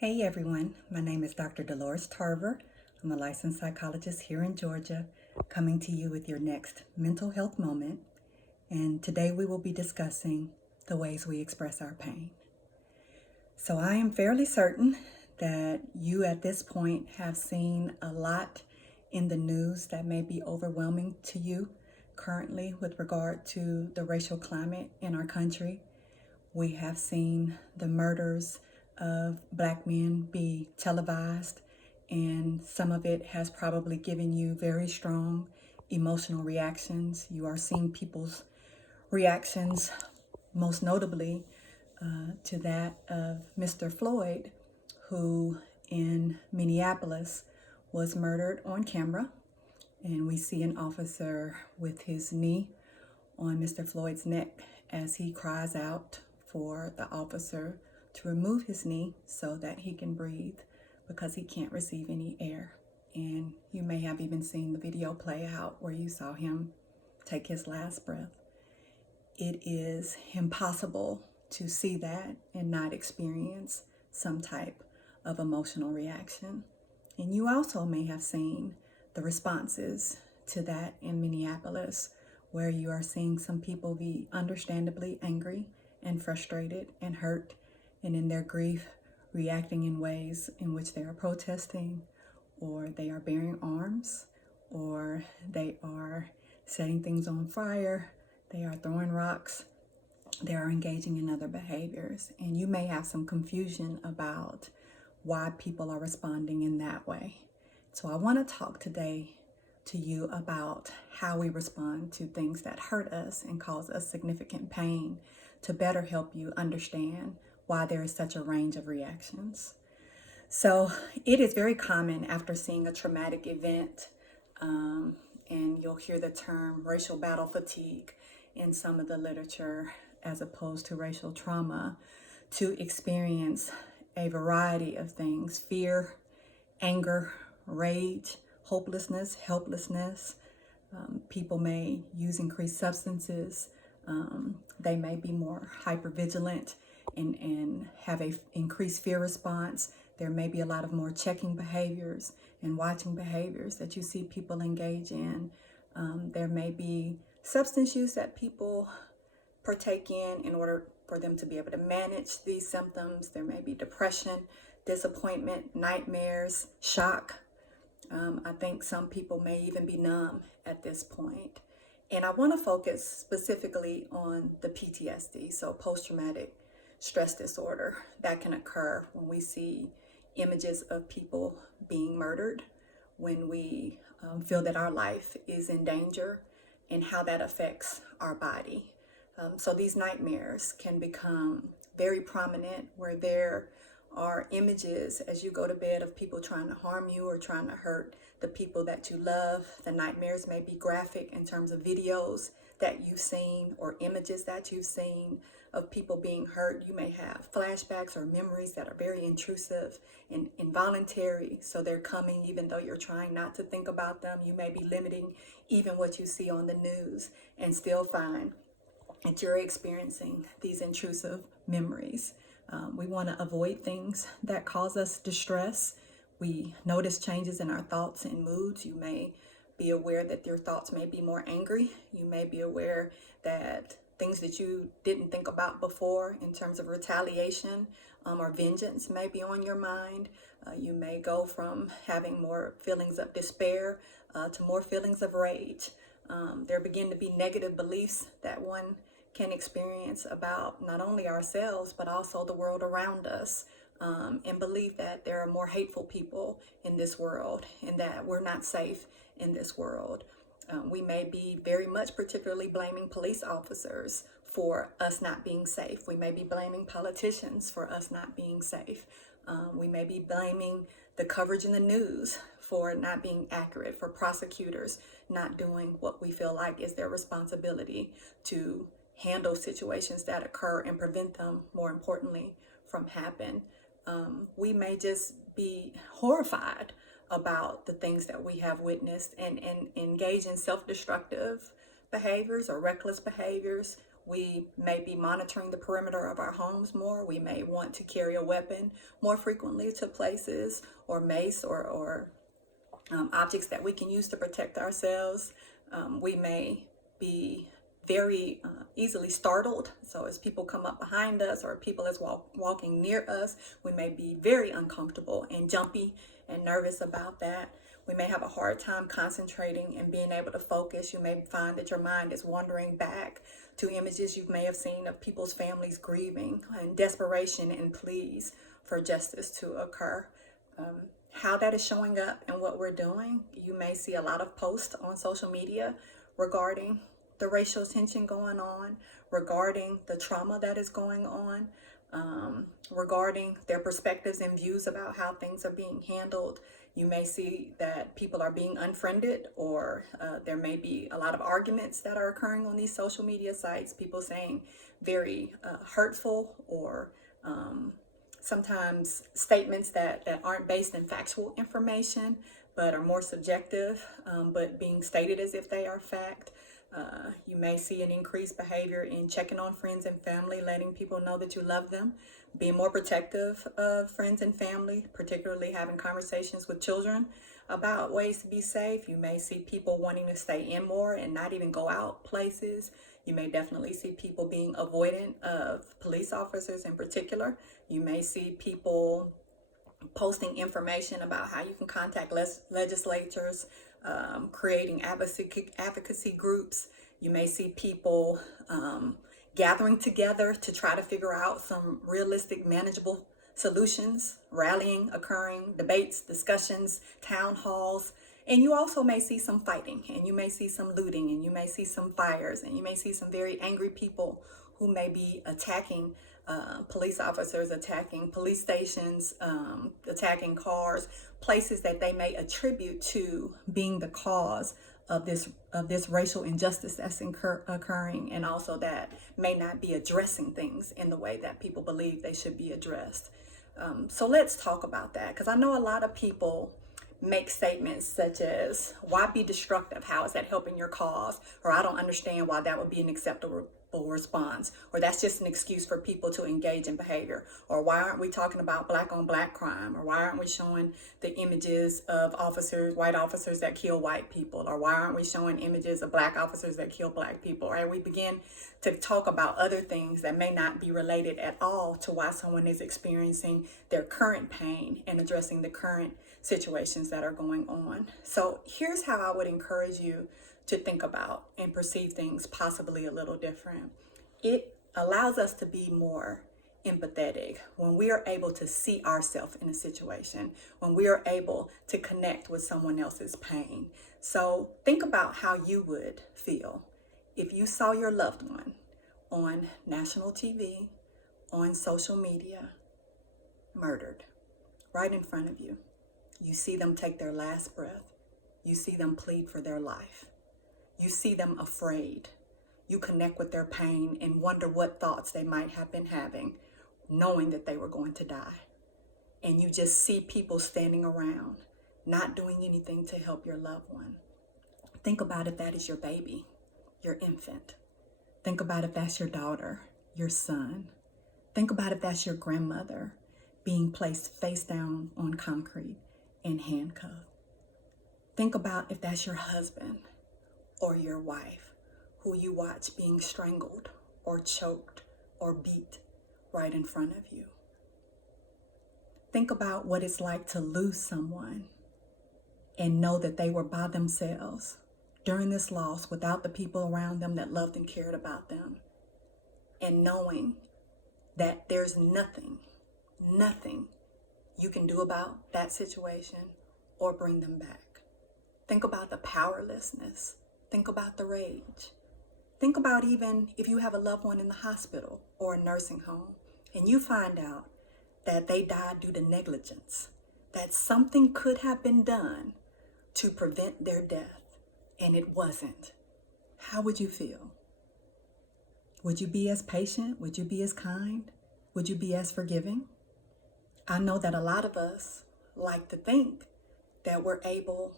Hey everyone, my name is Dr. Dolores Tarver. I'm a licensed psychologist here in Georgia, coming to you with your next mental health moment. And today we will be discussing the ways we express our pain. So I am fairly certain that you at this point have seen a lot in the news that may be overwhelming to you currently with regard to the racial climate in our country. We have seen the murders of Black men be televised, and some of it has probably given you very strong emotional reactions. You are seeing people's reactions, most notably to that of Mr. Floyd, who in Minneapolis was murdered on camera. And we see an officer with his knee on Mr. Floyd's neck as he cries out for the officer to remove his knee so that he can breathe because he can't receive any air. And you may have even seen the video play out where you saw him take his last breath. It is impossible to see that and not experience some type of emotional reaction. And you also may have seen the responses to that in Minneapolis, where you are seeing some people be understandably angry and frustrated and hurt, and in their grief reacting in ways in which they are protesting, or they are bearing arms, or they are setting things on fire, they are throwing rocks, they are engaging in other behaviors. And you may have some confusion about why people are responding in that way. So I want to talk today to you about how we respond to things that hurt us and cause us significant pain, to better help you understand why there is such a range of reactions. So it is very common after seeing a traumatic event, and you'll hear the term racial battle fatigue in some of the literature as opposed to racial trauma, to experience a variety of things: fear, anger, rage, hopelessness, helplessness. People may use increased substances. They may be more hypervigilant and have a increased fear response. There may be a lot of more checking behaviors and watching behaviors that you see people engage in. There may be substance use that people partake in order for them to be able to manage these symptoms. There may be depression, disappointment, nightmares, shock. I think some people may even be numb at this point. And I want to focus specifically on the PTSD, so post-traumatic stress disorder, that can occur when we see images of people being murdered, when we feel that our life is in danger, and how that affects our body. So these nightmares can become very prominent, where there are images as you go to bed of people trying to harm you or trying to hurt the people that you love. The nightmares may be graphic in terms of videos that you've seen or images that you've seen of people being hurt. You may have flashbacks or memories that are very intrusive and involuntary, so they're coming even though you're trying not to think about them. You may be limiting even what you see on the news and still find that you're experiencing these intrusive memories. We want to avoid things that cause us distress. We notice changes in our thoughts and moods. You may be aware that your thoughts may be more angry. You may be aware that things that you didn't think about before in terms of retaliation or vengeance may be on your mind. You may go from having more feelings of despair to more feelings of rage. There begin to be negative beliefs that one can experience about not only ourselves, but also the world around us, and believe that there are more hateful people in this world and that we're not safe in this world. We may be very much particularly blaming police officers for us not being safe. We may be blaming politicians for us not being safe. We may be blaming the coverage in the news for not being accurate, for prosecutors not doing what we feel like is their responsibility to handle situations that occur and prevent them, more importantly, from happening. We may just be horrified about the things that we have witnessed and engage in self-destructive behaviors or reckless behaviors, We may be monitoring the perimeter of our homes more. We may want to carry a weapon more frequently to places, or mace, or objects that we can use to protect ourselves. We may be very easily startled. So as people come up behind us, or people is walking near us, we may be very uncomfortable and jumpy and nervous about that. We may have a hard time concentrating and being able to focus. You may find that your mind is wandering back to images you may have seen of people's families grieving, and desperation and pleas for justice to occur. How that is showing up and what we're doing, you may see a lot of posts on social media regarding the racial tension going on, regarding the trauma that is going on, regarding their perspectives and views about how things are being handled. You may see that people are being unfriended, or there may be a lot of arguments that are occurring on these social media sites, people saying very hurtful or sometimes statements that aren't based in factual information, but are more subjective, but being stated as if they are fact. You may see an increased behavior in checking on friends and family, letting people know that you love them, being more protective of friends and family, particularly having conversations with children about ways to be safe. You may see people wanting to stay in more and not even go out places. You may definitely see people being avoidant of police officers in particular. You may see people posting information about how you can contact legislators, creating advocacy groups. You may see people gathering together to try to figure out some realistic, manageable solutions, rallying occurring, debates, discussions, town halls. And you also may see some fighting, and you may see some looting, and you may see some fires, and you may see some very angry people who may be attacking police officers, attacking police stations, attacking cars, places that they may attribute to being the cause of this racial injustice that's occurring, and also that may not be addressing things in the way that people believe they should be addressed. So let's talk about that, because I know a lot of people make statements such as, why be destructive? How is that helping your cause? Or I don't understand why that would be an acceptable response, or that's just an excuse for people to engage in behavior, or why aren't we talking about black on black crime, or why aren't we showing the images of officers, white officers that kill white people, or why aren't we showing images of black officers that kill black people, right? We begin to talk about other things that may not be related at all to why someone is experiencing their current pain and addressing the current situations that are going on. So here's how I would encourage you to think about and perceive things possibly a little different. It allows us to be more empathetic when we are able to see ourselves in a situation, when we are able to connect with someone else's pain. So think about how you would feel if you saw your loved one on national TV, on social media, murdered right in front of you. You see them take their last breath. You see them plead for their life. You see them afraid. You connect with their pain and wonder what thoughts they might have been having, knowing that they were going to die. And you just see people standing around, not doing anything to help your loved one. Think about if that is your baby, your infant. Think about if that's your daughter, your son. Think about if that's your grandmother being placed face down on concrete and handcuffed. Think about if that's your husband or your wife, who you watch being strangled or choked or beat right in front of you. Think about what it's like to lose someone and know that they were by themselves during this loss without the people around them that loved and cared about them, and knowing that there's nothing you can do about that situation or bring them back. Think about the powerlessness. Think about the rage. Think about even if you have a loved one in the hospital or a nursing home and you find out that they died due to negligence, that something could have been done to prevent their death and it wasn't. How would you feel? Would you be as patient? Would you be as kind? Would you be as forgiving? I know that a lot of us like to think that we're able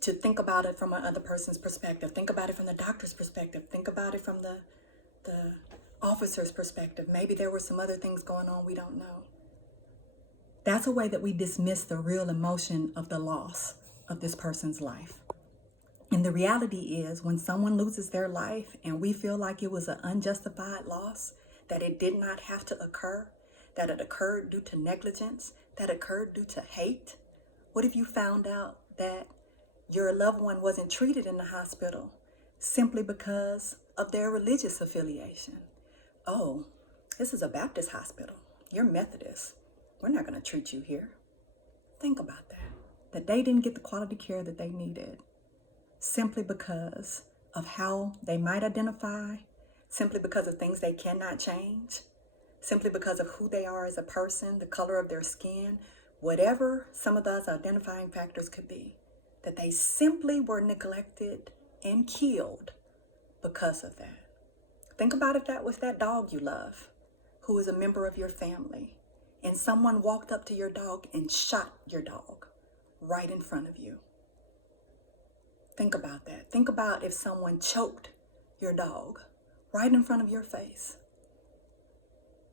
to think about it from another person's perspective. Think about it from the doctor's perspective. Think about it from the the officer's perspective. Maybe there were some other things going on we don't know. That's a way that we dismiss the real emotion of the loss of this person's life. And the reality is, when someone loses their life and we feel like it was an unjustified loss, that it did not have to occur, that it occurred due to negligence, that occurred due to hate. What if you found out that your loved one wasn't treated in the hospital simply because of their religious affiliation? Oh, this is a Baptist hospital. You're Methodist. We're not going to treat you here. Think about that. That they didn't get the quality care that they needed simply because of how they might identify, simply because of things they cannot change, simply because of who they are as a person, the color of their skin, whatever some of those identifying factors could be, that they simply were neglected and killed because of that. Think about if that was that dog you love, who is a member of your family, and someone walked up to your dog and shot your dog right in front of you. Think about that. Think about if someone choked your dog right in front of your face.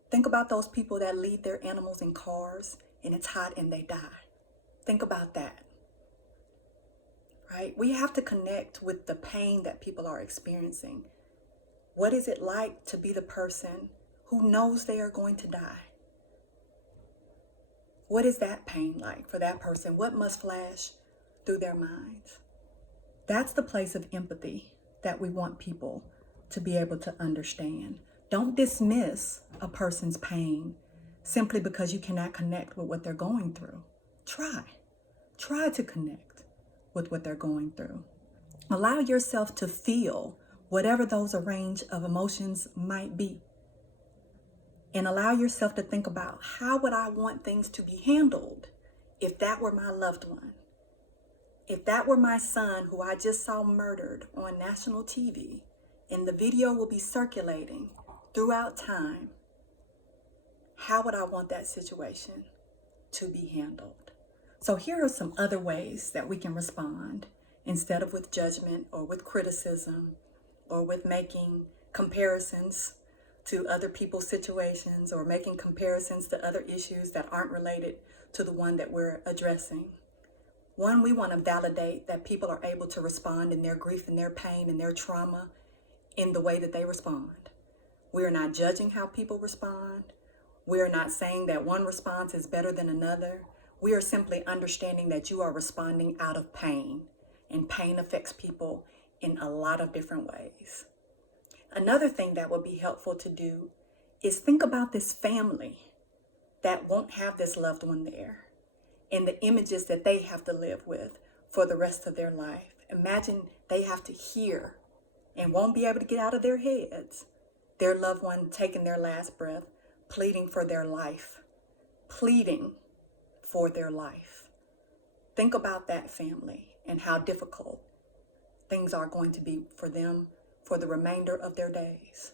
Think about those people that leave their animals in cars and it's hot and they die. Think about that. Right? We have to connect with the pain that people are experiencing. What is it like to be the person who knows they are going to die? What is that pain like for that person? What must flash through their minds? That's the place of empathy that we want people to be able to understand. Don't dismiss a person's pain simply because you cannot connect with what they're going through. Try to connect with what they're going through. Allow yourself to feel whatever those range of emotions might be. And allow yourself to think about, how would I want things to be handled if that were my loved one? If that were my son who I just saw murdered on national TV, and the video will be circulating throughout time, how would I want that situation to be handled? So here are some other ways that we can respond instead of with judgment or with criticism or with making comparisons to other people's situations or making comparisons to other issues that aren't related to the one that we're addressing. One, we want to validate that people are able to respond in their grief and their pain and their trauma in the way that they respond. We are not judging how people respond. We are not saying that one response is better than another. We are simply understanding that you are responding out of pain, and pain affects people in a lot of different ways. Another thing that would be helpful to do is think about this family that won't have this loved one there and the images that they have to live with for the rest of their life. Imagine they have to hear and won't be able to get out of their heads their loved one taking their last breath, pleading for their life, pleading for their life. Think about that family and how difficult things are going to be for them for the remainder of their days.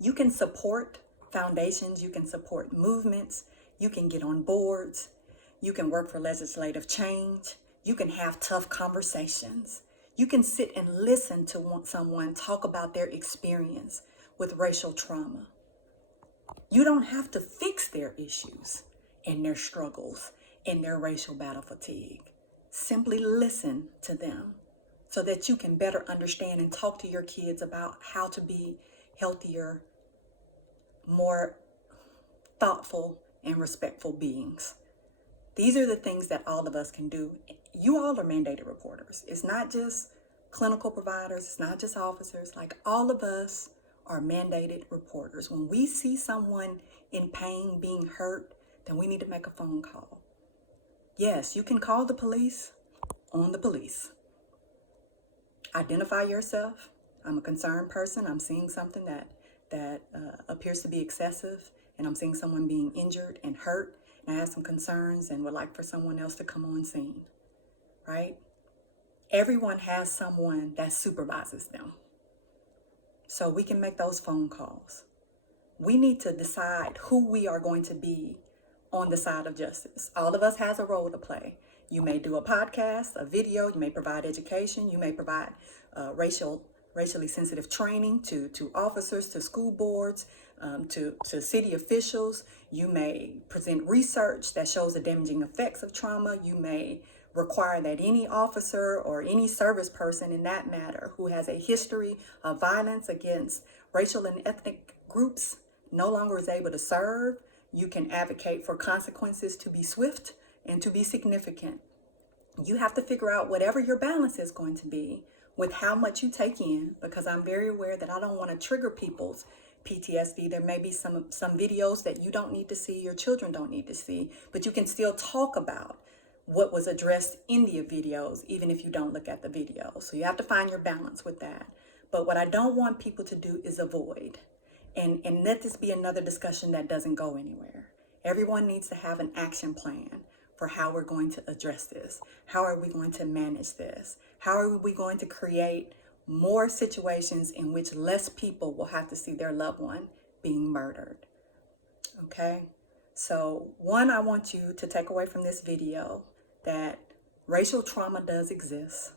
You can support foundations, you can support movements, you can get on boards, you can work for legislative change, you can have tough conversations, you can sit and listen to someone talk about their experience with racial trauma. You don't have to fix their issues and their struggles and their racial battle fatigue. Simply listen to them so that you can better understand and talk to your kids about how to be healthier, more thoughtful, and respectful beings. These are the things that all of us can do. You all are mandated reporters. It's not just clinical providers. It's not just officers. Like, all of us are mandated reporters. When we see someone in pain, being hurt, then we need to make a phone call. Yes, you can call the police on the police. Identify yourself. I'm a concerned person. I'm seeing something that appears to be excessive, and I'm seeing someone being injured and hurt, and I have some concerns and would like for someone else to come on scene, right? Everyone has someone that supervises them. So we can make those phone calls. We need to decide who we are going to be on the side of justice. All of us has a role to play. You may do a podcast, a video, you may provide education, you may provide racial racially sensitive training to officers, to school boards, to city officials. You may present research that shows the damaging effects of trauma. You may require that any officer or any service person in that matter who has a history of violence against racial and ethnic groups no longer is able to serve. You can advocate for consequences to be swift and to be significant. You have to figure out whatever your balance is going to be with how much you take in, because I'm very aware that I don't want to trigger people's PTSD. There may be some videos that you don't need to see, your children don't need to see, but you can still talk about what was addressed in the videos, even if you don't look at the video. So you have to find your balance with that. But what I don't want people to do is avoid. And let this be another discussion that doesn't go anywhere. Everyone needs to have an action plan for how we're going to address this. How are we going to manage this? How are we going to create more situations in which less people will have to see their loved one being murdered? Okay? So one, I want you to take away from this video that racial trauma does exist.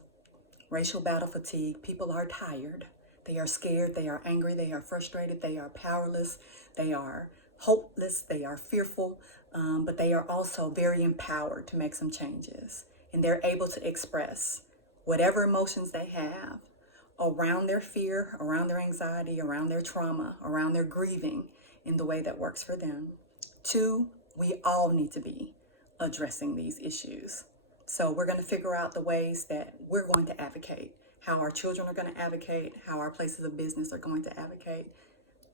Racial battle fatigue. People are tired. They are scared. They are angry. They are frustrated. They are powerless. They are hopeless. They are fearful. But they are also very empowered to make some changes. And they're able to express whatever emotions they have around their fear, around their anxiety, around their trauma, around their grieving in the way that works for them. Two, we all need to be addressing these issues. So we're going to figure out the ways that we're going to advocate, how our children are going to advocate, how our places of business are going to advocate.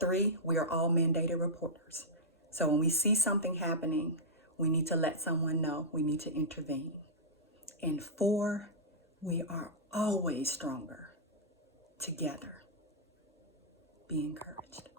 Three, we are all mandated reporters. So when we see something happening, we need to let someone know. We need to intervene. And four, we are always stronger together. Be encouraged.